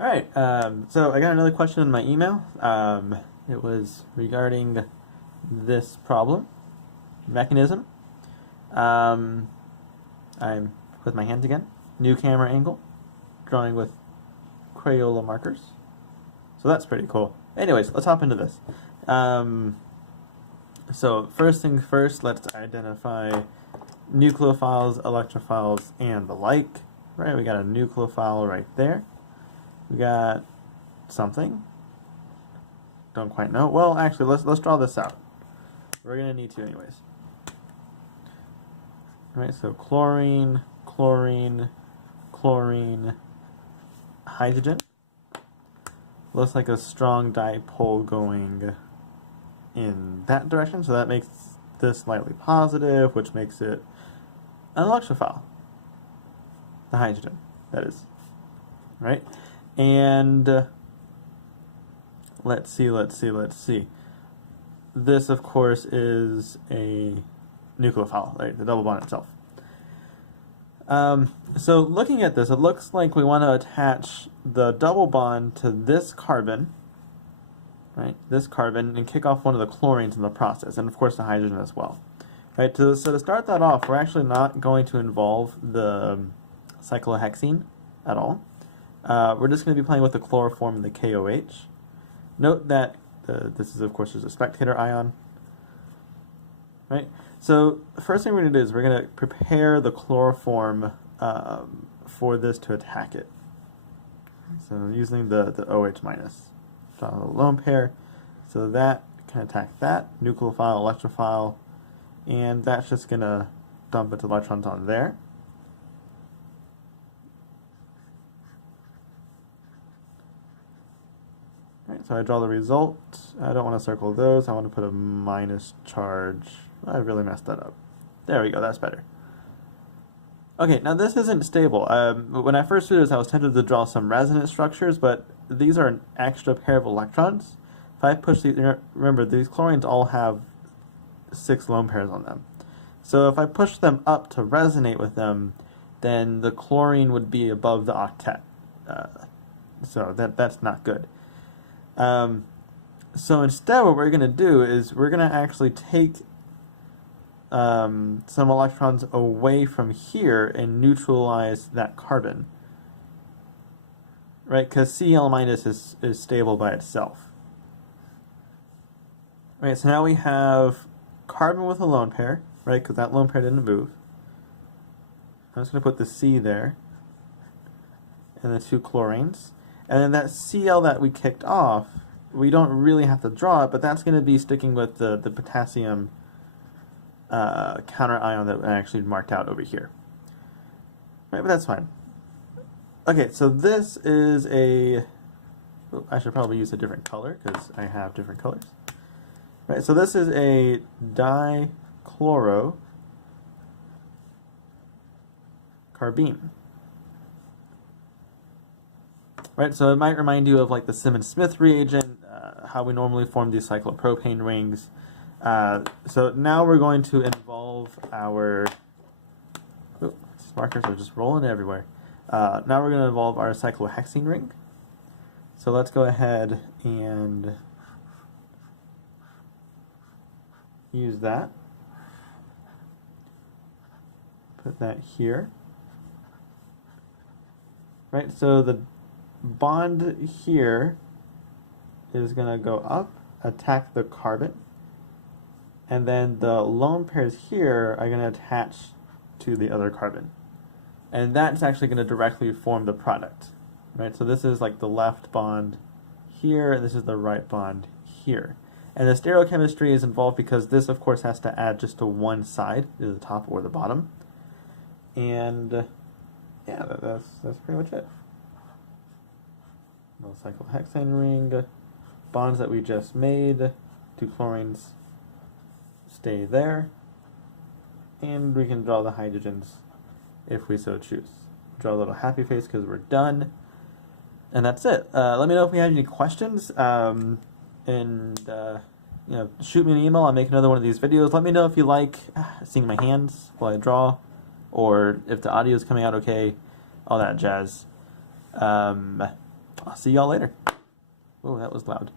Alright, so I got another question in my email. It was regarding this problem, mechanism. I'm with my hands again. New camera angle, drawing with Crayola markers. So that's pretty cool. Anyways, let's hop into this. So first things first, let's identify nucleophiles, electrophiles, and the like. Right, we got a nucleophile right there. We got something. Don't quite know. Well, actually, let's draw this out. We're gonna need to anyways. All right, so chlorine, chlorine, chlorine, hydrogen. Looks like a strong dipole going in that direction, so that makes this slightly positive, which makes it an electrophile. The hydrogen, that is. Right? And let's see. This, of course, is a nucleophile, right? The double bond itself. So looking at this, it looks like we want to attach the double bond to this carbon, right? This carbon, and kick off one of the chlorines in the process, and of course the hydrogen as well. Right? So to start that off, we're actually not going to involve the cyclohexene at all. We're just going to be playing with the chloroform and the KOH. Note that this is, of course, just a spectator ion. Right? So the first thing we're going to do is we're going to prepare the chloroform for this to attack it. So using the OH minus. Draw a lone pair. So that can attack that, nucleophile, electrophile, and that's just going to dump its electrons on there. Right, so I draw the result. I don't want to circle those. I want to put a minus charge. I really messed that up. There we go, that's better. Okay, now this isn't stable. When I first did this, I was tempted to draw some resonance structures, but these are an extra pair of electrons. If I push these, remember, these chlorines all have 6 lone pairs on them. So if I push them up to resonate with them, then the chlorine would be above the octet. So that's not good. So instead what we're going to do is we're going to actually take some electrons away from here and neutralize that carbon. Right, because Cl minus is stable by itself. Right, so now we have carbon with a lone pair, right, because that lone pair didn't move. I'm just going to put the C there, and the 2 chlorines. And then that Cl that we kicked off, we don't really have to draw it, but that's going to be sticking with the potassium counter ion that I actually marked out over here. Right, but that's fine. Okay, so this is a... Oh, I should probably use a different color because I have different colors. Right, so this is a dichlorocarbene. Right, so it might remind you of like the Simmons-Smith reagent, how we normally form these cyclopropane rings. So now we're going to involve our... Oh, these markers are just rolling everywhere. Now we're going to involve our cyclohexene ring. So let's go ahead and use that. Put that here. Right, so the bond here is going to go up, attack the carbon, and then the lone pairs here are going to attach to the other carbon. And that's actually going to directly form the product. Right, so this is like the left bond here, and this is the right bond here. And the stereochemistry is involved because this, of course, has to add just to one side, either the top or the bottom. And yeah, that's pretty much it. No cyclohexane ring, bonds that we just made, 2 chlorines stay there, and we can draw the hydrogens if we so choose. Draw a little happy face because we're done, and that's it. Let me know if you have any questions, and you know, shoot me an email. I'll make another one of these videos. Let me know if you like seeing my hands while I draw, or if the audio is coming out okay, all that jazz. I'll see y'all later. Oh, that was loud.